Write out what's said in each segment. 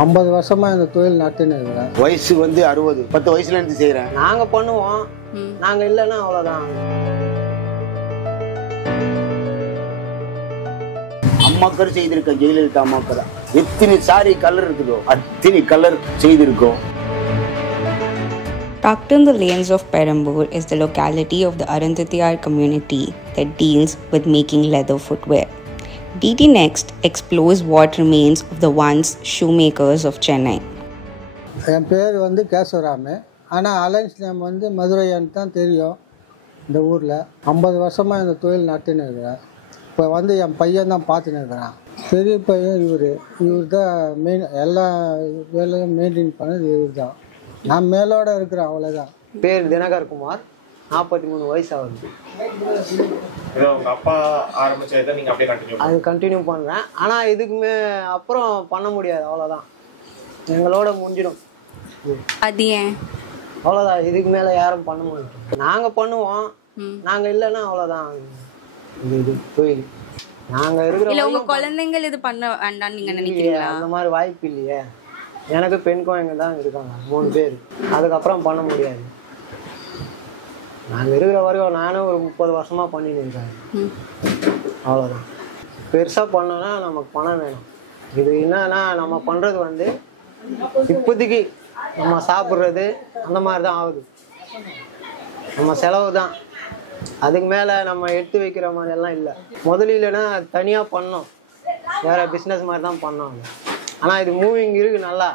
50 வருஷமா இந்த தொழில் நடத்தின்னு இருக்கிறேன். வயசு வந்து 60, 10 வயசுல இருந்து செய்யறேன். நாங்க பண்ணுவோம், நாங்க இல்லைன்னா அவ்வளவுதான். அம்மாக்கர் செய்திருக்கோம், ஜெயலலிதா அம்மாக்கர் எத்தனை சாரி கலர் இருக்குதோ அத்தனை colour செய்திருக்கோம். Tucked in the lanes of Perambur is the locality of the Arundhathiyar community that deals with making leather footwear. DT Next explores what remains of the once shoemakers of Chennai. என் பேர் வந்து கேசவராமு. ஆனால் alliance name வந்து மதுரையான்னு தான் தெரியும். இந்த ஊரில் 50 வருஷமாக இந்த தொழில் நடத்தின்னு இருக்கிறேன். இப்போ வந்து என் பையன் தான் பார்த்துன்னு இருக்கிறான். பெரிய பையன் இவர் தான் மெயின், எல்லா வேலையும் மெயின்டைன் பண்ணது இவர் தான். நான் மேலோட இருக்கிறேன், அவ்வளோதான். பேர் தினகர் குமார், 43 வயசு ஆகுது. அது கண்டினியூ பண்ணுறேன். ஆனால் இதுக்குமே அப்புறம் பண்ண முடியாது, அவ்வளோதான். எங்களோட முடிஞ்சிடும். அது ஏன்? அவ்வளோதான், இதுக்கு மேலே யாரும் பண்ண மாட்டோம். நாங்கள் பண்ணுவோம், நாங்கள் இல்லைன்னா அவ்வளோதான். இது தொழில் நாங்கள் இருக்கிற உங்க குழந்தைங்கள் இது பண்ண வேண்டாம்னு நீங்க நினைக்கிறீங்களா? அந்த மாதிரி வாய்ப்பு இல்லையே. எனக்கு பெண் குழந்தைங்க தான் இருக்காங்க, 3 பேர். அதுக்கப்புறம் பண்ண முடியாது. நாங்கள் இருக்கிற வரைக்கும் நானும் ஒரு 30 வருஷமா பண்ணிட்டு இருக்கேன். அவ்வளோதான். பெருசாக பண்ணோன்னா நமக்கு பணம் வேணும். இது என்னன்னா நம்ம பண்ணுறது வந்து இப்போதைக்கு நம்ம சாப்பிட்றது அந்த மாதிரி தான் ஆகுது. நம்ம செலவு தான், அதுக்கு மேலே நம்ம எடுத்து வைக்கிற மாதிரியெல்லாம் இல்லை. முதலில்னா தனியாக பண்ணோம், வேறு பிஸ்னஸ் மாதிரி தான் பண்ணோம். ஆனால் இது மூவிங் இருக்குது நல்லா,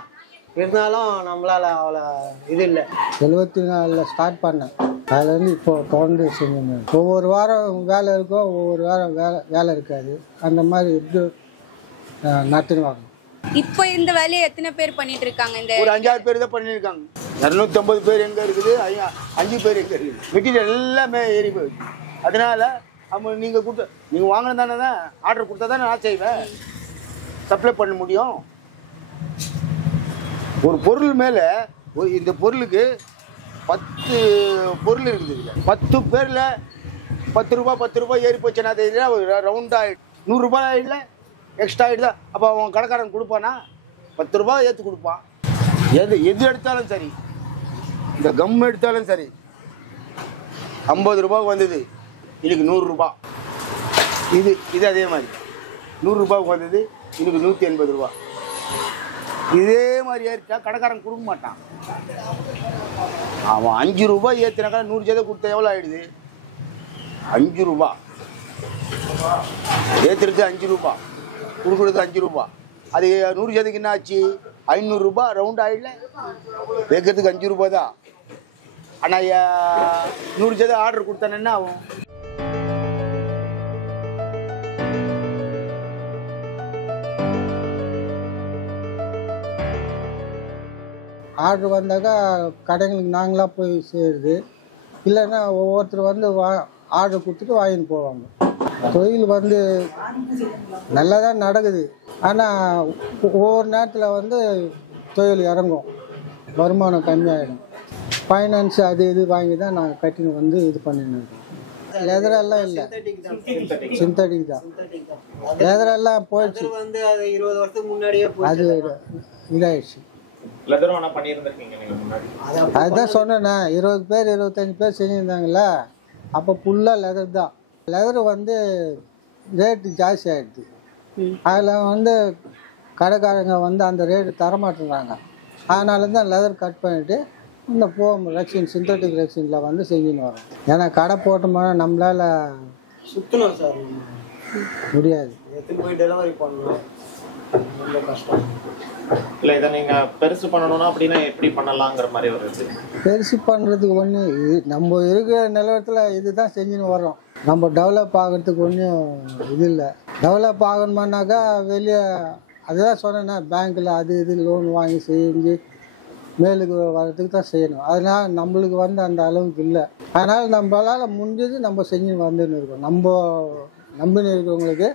இருந்தாலும் நம்மளால் அவ்வளோ இது இல்லை. 74 ஸ்டார்ட் பண்ணேன். அதுலேருந்து இப்போ தொடர்ந்து செஞ்சு ஒவ்வொரு வாரம் வேலை இருக்கும், ஒவ்வொரு வாரம் வேலை இருக்காது. அந்த மாதிரி இது நடத்தின்னு வாங்க. இப்போ இந்த வேலையை எத்தனை பேர் பண்ணிட்டு இருக்காங்க? இந்த ஒரு 5-6 பேர் தான் பண்ணியிருக்காங்க. 250 பேர் எங்கே இருக்குது, 5 பேர் எங்கே இருக்குது. மெட்டீரியல் எல்லாமே ஏறி போயிடுச்சு. அதனால நம்ம நீங்கள் வாங்கின தானே தான் ஆர்டர் கொடுத்தா தானே நான் செய்வேன், சப்ளை பண்ண முடியும். ஒரு பொருள் மேலே இந்த பொருளுக்கு 10 பொருள் இருக்குது. இதில் 10 பேரில் 10 ரூபா 10 ரூபாய் ஏறி போச்சுன்னா தெரியுதுன்னா ஒரு ரவுண்டாக 100 ரூபாய் ஆகிடல, எக்ஸ்ட்ரா ஆகிடுதா. அப்போ அவன் கடைக்காரன் கொடுப்பானா 10 ரூபாய் ஏற்றி கொடுப்பான். எது எடுத்தாலும் சரி, இந்த கம் எடுத்தாலும் சரி, 50 ரூபாய்க்கு வந்தது இன்னைக்கு 100 ரூபா. இது அதே மாதிரி 100 ரூபாய்க்கு வந்தது இன்னைக்கு 180 ரூபா. இதே மாதிரி ஏறிட்டா கடைக்காரன் கொடுக்க மாட்டான். அவன் 5 ரூபாய் ஏற்றினாக்கா 100 கொடுத்தா எவ்வளோ ஆகிடுது? 5 ரூபா ஏற்றுறது 5 ரூபா, கொடுக்குறது 5 ரூபா. அது 100 என்ன ஆச்சு? 500 ரூபா ரவுண்ட் ஆகிடல. வைக்கிறதுக்கு 5 ரூபா தான். ஆனால் 100 ஆர்டர் கொடுத்தானே என்ன ஆகும்? ஆர்டர் வந்தாக்கா கடைங்களுக்கு நாங்களாக போய் செய்கிறது, இல்லைன்னா ஒவ்வொருத்தர் வந்து ஆர்டர் கொடுத்துட்டு வாங்கின்னு போவாங்க. தொழில் வந்து நல்லா தான் நடக்குது. ஆனால் ஒவ்வொரு நேரத்தில் வந்து தொழில் இறங்கும், வருமானம் கம்மியாகிடும். ஃபைனான்ஸ் அது இது வாங்கி தான் நாங்கள் கட்டின்னு வந்து இது பண்ணின்னு இருக்கோம். லெதரெல்லாம் இல்லை, சிந்தட்டிக் தான். லெதரெல்லாம் போயிடுச்சு, வந்து அது 20 வருஷத்துக்கு முன்னாடியே அது இதாகிடுச்சு. அதுதான் சொன்னேண்ணா, 20 பேர் 25 பேர் செஞ்சுருந்தாங்களே, அப்போ ஃபுல்லாக லெதர் தான். லெதர் வந்து ரேட்டு ஜாஸ்தி ஆகிடுது. அதில் வந்து கடைக்காரங்க வந்து அந்த ரேட்டு தரமாட்டுறாங்க. அதனால தான் லெதர் கட் பண்ணிவிட்டு இந்த ஃபோம் ரெக்ஸின், சிந்தட்டிக் ரெக்ஸினில் வந்து செஞ்சுன்னு வரோம். ஏன்னா கடை போட்டோம்னா நம்மளால் சுற்றணும் சார், முடியாது. எடுத்துன்னு போய் டெலிவரி பண்ணணும், ரொம்ப கஷ்டம். இல்லை, இதை நீங்கள் பெருசு பண்ணணும்னா அப்படின்னா எப்படி பண்ணலாங்கிற மாதிரி ஒரு இது. பெருசு பண்ணுறதுக்கு ஒன்று நம்ம இருக்கிற நிலவரத்தில் இது தான் செஞ்சுன்னு வரோம். நம்ம டெவலப் ஆகிறதுக்கு ஒன்றும் இது இல்லை. டெவலப் ஆகணுமானாக்கா வெளியே, அதுதான் சொன்னேன்னா பேங்க்கில் அது இது லோன் வாங்கி செஞ்சு மேலுக்கு வர்றதுக்கு தான் செய்யணும். அதனால் நம்மளுக்கு வந்து அந்த அளவுக்கு இல்லை. அதனால் நம்மளால் முடிஞ்சது நம்ம செஞ்சு வந்துன்னு இருக்கோம். நம்ம நம்பின்னு இருக்கிறவங்களுக்கு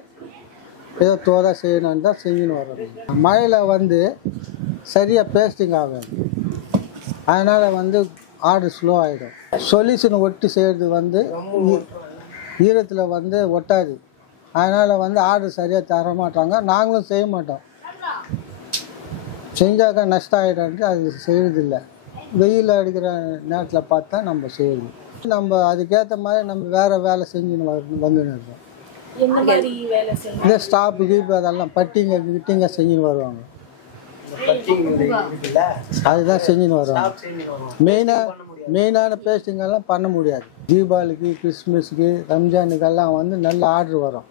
ஏதோ தோதாக செய்யணுன்னு தான் செஞ்சுன்னு வர்றோம். மழையில் வந்து சரியாக பேஸ்டிங் ஆகாது, அதனால் வந்து ஆர்டர் ஸ்லோ ஆகிடும். சொல்யூஷன் ஒட்டி செய்கிறது வந்து ஈரத்தில் வந்து ஒட்டாது. அதனால் வந்து ஆர்டர் சரியாக தர மாட்டாங்க, நாங்களும் செய்ய மாட்டோம். செஞ்சாக்கா நஷ்டம் ஆகிடான்ட்டு அது செய்யறதில்லை. வெயில் அடிக்கிற நேரத்தில் பார்த்தா நம்ம செய்யுது. நம்ம அதுக்கேற்ற மாதிரி நம்ம வேறு வேலை செஞ்சுன்னு வந்துன்னு இருக்கோம். இதே ஸ்டாப்பு கீப்பு அதெல்லாம் பட்டிங்க கிட்டிங்க செஞ்சுன்னு வருவாங்க. அதுதான் செஞ்சுன்னு வருவாங்க. மெயினான பேஸ்டிங்கெல்லாம் பண்ண முடியாது. தீபாவளிக்கு, கிறிஸ்மஸுக்கு, ரம்ஜானுக்கெல்லாம் வந்து நல்ல ஆர்டர் வரும்.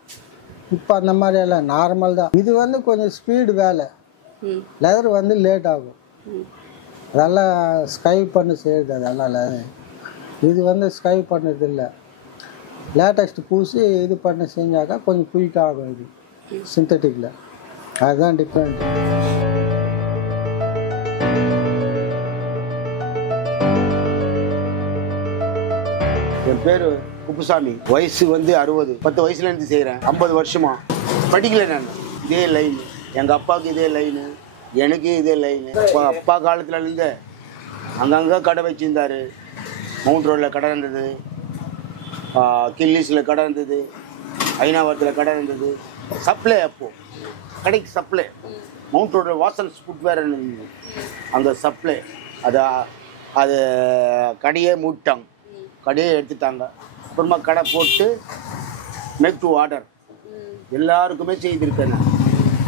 இப்போ அந்த மாதிரி எல்லாம் நார்மல் தான். இது வந்து கொஞ்சம் ஸ்பீடு வேலை. லெதர் வந்து லேட் ஆகும். அதெல்லாம் ஸ்கைவ் பண்ணி செய்யுது. அதெல்லாம் லெதர். இது வந்து ஸ்கைவ் பண்ணது இல்லை. லேட்டஸ்ட் பூசி இது பண்ணி செஞ்சாக்கா கொஞ்சம் குயிக் ஆகும். இது சிந்தட்டிக்கில் அதுதான் டிஃப்ரெண்ட். என் பேர் குப்புசாமி. வயசு வந்து 60. 10 வயசுலேருந்து செய்கிறேன். 50 வருஷமா படிக்கல. நான் இதே லைன். எங்கள் அப்பாவுக்கு இதே லைனு, எனக்கு இதே லைனு. அப்பா காலத்துலேருந்து அங்கங்கே கடை வச்சுருந்தார். மவுண்ட் ரோடில் கடை இருந்தது, கில்லிஸில் கடை இருந்தது, ஐநாவரத்தில் கடை இருந்தது. சப்ளை அப்போது கடைக்கு சப்ளை. மவுண்ட் ரோடில் வாசல்ஸ் ஃபுட்வேர் இருந்தது, அங்கே சப்ளை. அது கடையே மூட்டாங்க, கடையை எடுத்துட்டாங்க. அப்புறமா கடை போட்டு மேக் டு ஆர்டர் எல்லாருக்குமே செய்திருக்கேன். நான்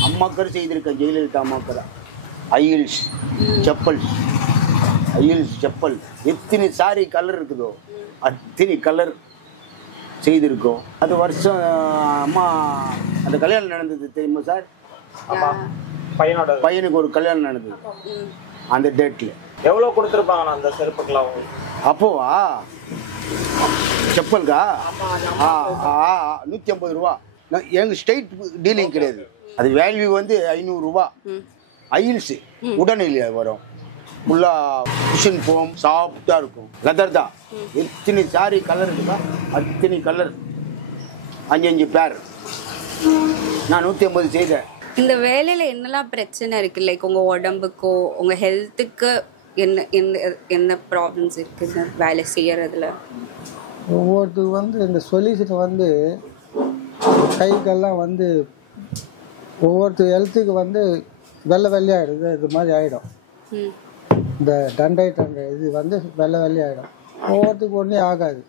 அம்மாக்கர் செய்திருக்கேன். ஜெயலலிதா அம்மாக்கர். ஐல்ஸ் செப்பல் எத்தனை சாரி கலர் இருக்குதோ அத்தனை கலர் செய்திருக்கோம். அது வருஷம் அம்மா அந்த கல்யாணம் நடந்தது தெரியுமா சார்? பையனுக்கு ஒரு கல்யாணம் நடந்தது அந்த டேட்டில். எவ்வளோ கொடுத்துருப்பாங்க அந்த செருப்புக்கெல்லாம்? அப்போவா செப்பல்கா 150 ரூபா. எங்கள் ஸ்டேட் டீலிங் கிடையாது. அது வேல்யூ வந்து 500 ரூபா. ஐல்ஸு உடனே வரும். ஃபுல்லாக குஷன் ஃபோம் சாஃப்டாக இருக்கும். லெதர் தான். எத்தனை சாரி கலர் இருக்குதா அத்தனை கலர். 5 பேர். நான் 150 செய்தேன். இந்த வேலையில என்னெல்லாம் பிரச்சனை இருக்கு? லைக் உங்க உடம்புக்கோ உங்க ஹெல்த்துக்கு என்ன என்ன என்ன ப்ராப்ளம்ஸ் இருக்குது வேலை செய்யறதுல? ஒவ்வொருத்துக்கு வந்து இந்த சொல்யூஷன் வந்து கைக்கெல்லாம் வந்து ஒவ்வொருத்த ஹெல்த்துக்கு வந்து வெள்ளையாகிடுது. இது மாதிரி ஆகிடும். இந்த டண்டை இது வந்து வெள்ளையாகிடும். ஒவ்வொருத்துக்கு ஒன்றும் ஆகாது.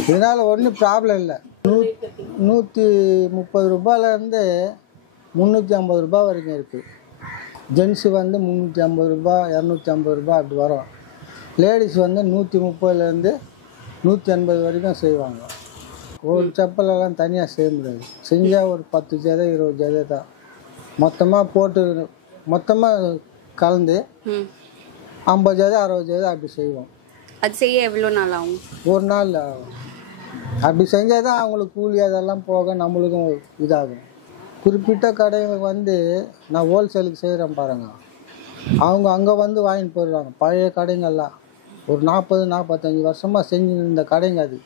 இதனால் ஒன்றும் ப்ராப்ளம் இல்லை. 130 ரூபாயிலேருந்து 350 ரூபா வரைக்கும் இருக்குது. ஜென்ஸு வந்து 350 ரூபா, 250 ரூபா அப்படி வரும். லேடிஸ் வந்து 130லேருந்து 180 வரைக்கும் செய்வாங்க. ஒரு செப்பலெல்லாம் தனியாக செய்ய முடியாது. செஞ்சால் ஒரு 10 ஜதை 20 ஜதை தான். மொத்தமாக போட்டு மொத்தமாக கலந்து 50 ஜதை 60 ஜதை அப்படி செய்வோம். அது செய்ய எவ்வளோ நாள் ஆகும்? ஒரு நாள் ஆகும். அப்படி செஞ்சால் தான் அவங்களுக்கு கூலி அதெல்லாம் போக நம்மளுக்கும் இதாகும். குறிப்பிட்ட கடைங்க வந்து நான் ஹோல்சேலுக்கு செய்கிறேன் பாருங்க, அவங்க அங்கே வந்து வாங்கிட்டு போயிடுவாங்க. பழைய கடைங்கள்லாம் ஒரு 40-45 வருஷமாக செஞ்சு இந்த கடைங்க அது.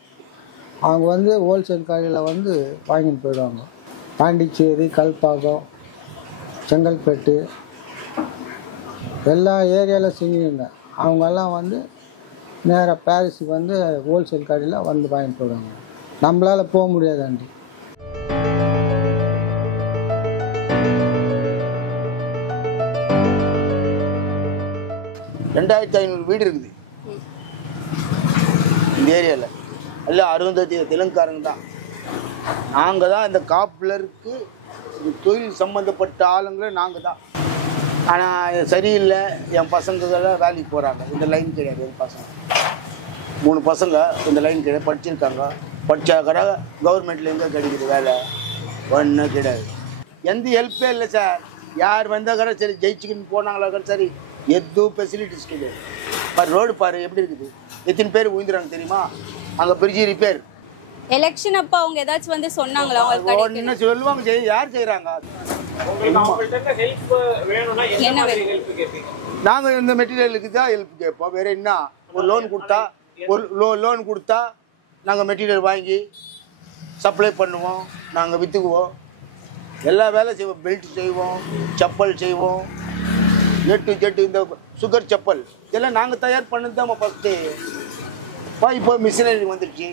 அவங்க வந்து ஹோல்சேல் கடையில் வந்து வாங்கிட்டு போயிடுவாங்க. பாண்டிச்சேரி, கல்பாக்கம், செங்கல்பட்டு எல்லா ஏரியாவில் செஞ்சுருங்க. அவங்கெல்லாம் வந்து நேராக பாரிஸுக்கு வந்து ஹோல்சேல் கடையில் வந்து வாங்கிட்டு போயிடுவாங்க. நம்மளால் போக முடியாதாண்டி. 2500 வீடு இருக்குது இந்த ஏரியாவில். எல்லாம் அருந்ததி தெலுங்குக்காரங்க தான். நாங்கள் தான் இந்த காப்புலருக்கு தொழில் சம்மந்தப்பட்ட ஆளுங்களே நாங்கள் தான். ஆனால் சரியில்லை. என் பசங்களாம் வேலைக்கு போகிறாங்க. இந்த லைன் கிடையாது. என் பசங்க 3 பசங்க இந்த லைன் கிடையாது. படிச்சிருக்காங்க. படித்தா கடை கவர்மெண்ட்டில் எங்கே கிடைக்குது வேலை? ஒன்றும் கிடையாது. எந்த ஹெல்ப்பே இல்லை சார். யார் வந்தால் கடை சரி ஜெயிச்சுக்கின்னு போனாங்களா கடை சரி எதுவும் ஃபெசிலிட்டிஸ் கிடையாது. பாரு ரோடு பாரு எப்படி இருக்குது. எத்தனை பேர் உயிந்துறாங்க தெரியுமா? அங்கே பிரிட்ஜ் ரிப்பேர். எலெக்ஷன் அப்போ அவங்க ஏதாச்சும் வந்து சொன்னாங்களா? ஒன்று சொல்லுவாங்க. யார் செய்கிறாங்க? நாங்கள் இந்த மெட்டீரியலுக்கு தான் ஹெல்ப் கேட்போம். வேறு என்ன? ஒரு லோன் கொடுத்தா நாங்கள் மெட்டீரியல் வாங்கி சப்ளை பண்ணுவோம். நாங்கள் விற்றுக்குவோம். எல்லா வேலை செய்வோம். பெல்ட் செய்வோம், செப்பல் செய்வோம், ஜெட்டு இந்த சுகர் செப்பல் இதெல்லாம் நாங்கள் தயார் பண்ணது தான் ஃபஸ்ட்டு. இப்போ மிஷினரி வந்துடுச்சு.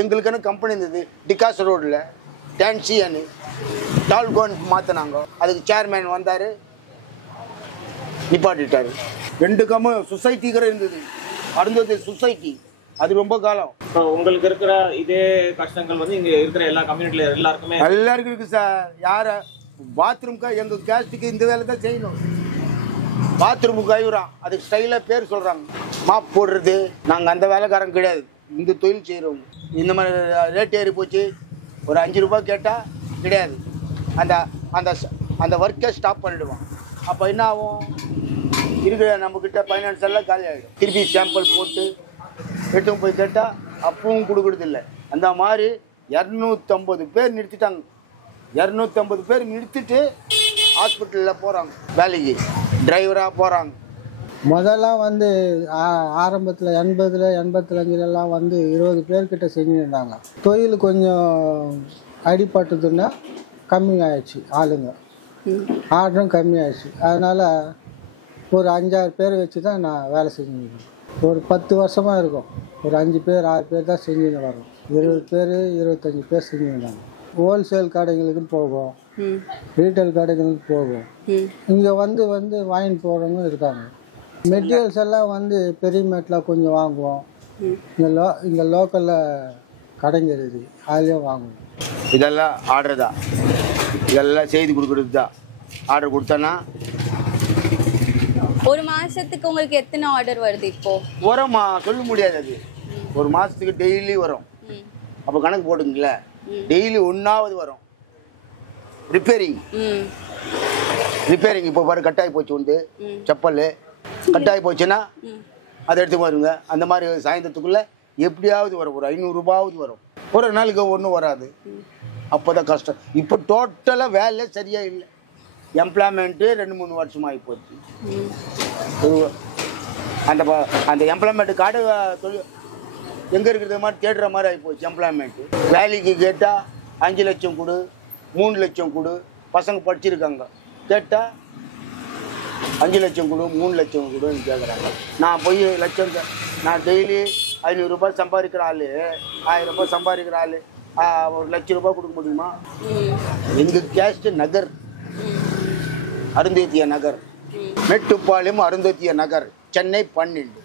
எங்களுக்கான கம்பெனி இருந்தது டிகாஸ் ரோடில் டான்சின்னு டால்கோன் மாற்றினாங்க. அதுக்கு சேர்மேன் வந்தார். நிப்பாட்டிட்டாரு. 2 கம்பம் சொசைட்டி கூட இருந்தது, அருந்ததி சொசைட்டி. அது ரொம்ப காலம். உங்களுக்கு இருக்கிற இதே கஷ்டங்கள் வந்து இங்க இருக்கிற எல்லா கம்யூனிட்டில எல்லாருக்கும் இருக்கு சார். யார பாத்ரூம்க்கா எங்க கேஸ்ட்டுக்கு இந்த வேலை தான் செய்யணும். பாத்ரூமுக்கு கைவிறான், அதுக்கு ஸ்டைலாக பேர் சொல்கிறாங்க. மாப் போடுறது நாங்கள் அந்த வேலைக்காரங்க கிடையாது, இந்த தொழில் செய்கிறவங்க. இந்த மாதிரி ரேட் ஏறி போச்சு, ஒரு 5 ரூபாய் கேட்டால் கிடையாது, அந்த அந்த அந்த ஒர்க்கை ஸ்டாப் பண்ணிவிடுவான். அப்போ என்ன ஆகும், இருக்கிற நம்மக்கிட்ட ஃபைனான்ஸ் எல்லாம் காலி ஆகிடும். திருப்பி சாம்பிள் போட்டு எடுத்து போய் கேட்டால் அப்பவும் கொடுக்குறதில்ல. அந்த மாதிரி 250 பேர் நிறுத்திட்டாங்க. 250 பேர் நிறுத்திட்டு ஹாஸ்பிட்டலில் போகிறாங்க, வேலைக்கு டிரைவராக போகிறாங்க. முதல்லாம் வந்து ஆரம்பத்தில் 80, 85 வந்து 20 பேர்கிட்ட செஞ்சுருந்தாங்க. தொழில் கொஞ்சம் அடிபட்டதுன்னா கம்மி ஆயிடுச்சு, ஆளுங்க ஆர்டரும் கம்மி ஆயிடுச்சு. அதனால் ஒரு 5-6 பேர் வச்சு தான் நான் வேலை செஞ்சுருக்கேன். ஒரு 10 வருஷமாக இருக்கும். ஒரு 5 பேர் 6 பேர் தான் செஞ்சுன்னு வரோம். 20 பேர் 25 பேர் செஞ்சுருந்தாங்க. ஹோல்சேல் கடைகளுக்கும் போகும், ரீட்டைல் கடைகளுக்கு போகும். இங்கே வந்து வாங்கிட்டு போகிறவங்க இருக்காங்க. மெட்டீரியல்ஸ் எல்லாம் வந்து பெரிய மேட்டில் கொஞ்சம் வாங்குவோம். இங்கே லோக்கலில் கடைங்க இருக்குது, அதுலேயும் வாங்குவோம். இதெல்லாம் ஆர்டர் தான், இதெல்லாம் செய்து கொடுக்குறது தான். ஆர்டர் கொடுத்தோன்னா ஒரு மாசத்துக்கு உங்களுக்கு எத்தனை ஆர்டர் வருது இப்போ? வரும்மா, சொல்ல முடியாது. அது ஒரு மாதத்துக்கு டெய்லி வரும். அப்போ கணக்கு போட்டுங்களேன், டெய்லி ஒன்றாவது வரும். ரிப்பேரிங் இப்போ பாரு, கட்டாயி போச்சு வந்து செப்பல் கட்டாயி போச்சுன்னா அதை எடுத்து வருங்க. அந்த மாதிரி சாயந்தரத்துக்குள்ளே எப்படியாவது வரும், ஒரு 500 ரூபாவது வரும். ஒரு நாளுக்கு ஒன்றும் வராது. அப்போ தான் கஷ்டம். இப்போ டோட்டலாக வேலை சரியாக இல்லை. எம்ப்ளாய்மெண்ட்டு 2-3 வருஷமாக ஆகி போச்சு. அந்த எம்ப்ளாய்மெண்ட்டு கார்டு தொழில் எங்கே இருக்கிறது மாதிரி தேடுற மாதிரி ஆகி போச்சு. எம்ப்ளாய்மெண்ட்டு வேலைக்கு கேட்டால் 5 லட்சம் கொடு, 3 லட்சம் கொடு. பசங்க படிச்சிருக்காங்க, கேட்டால் 5 லட்சம் கொடு, 3 லட்சம் கொடுன்னு கேட்குறாங்க. நான் போய் லட்சம், நான் டெய்லி 500 ரூபாய் சம்பாதிக்கிற ஆள், 1000 ரூபாய் சம்பாதிக்கிற ஆள், 1 லட்சம் ரூபாய் கொடுக்க முடியுமா? எங்கள் கேஸ்ட் நகர் அருந்ததிய நகர், மேட்டுப்பாளையம் அருந்ததிய நகர், சென்னை 12.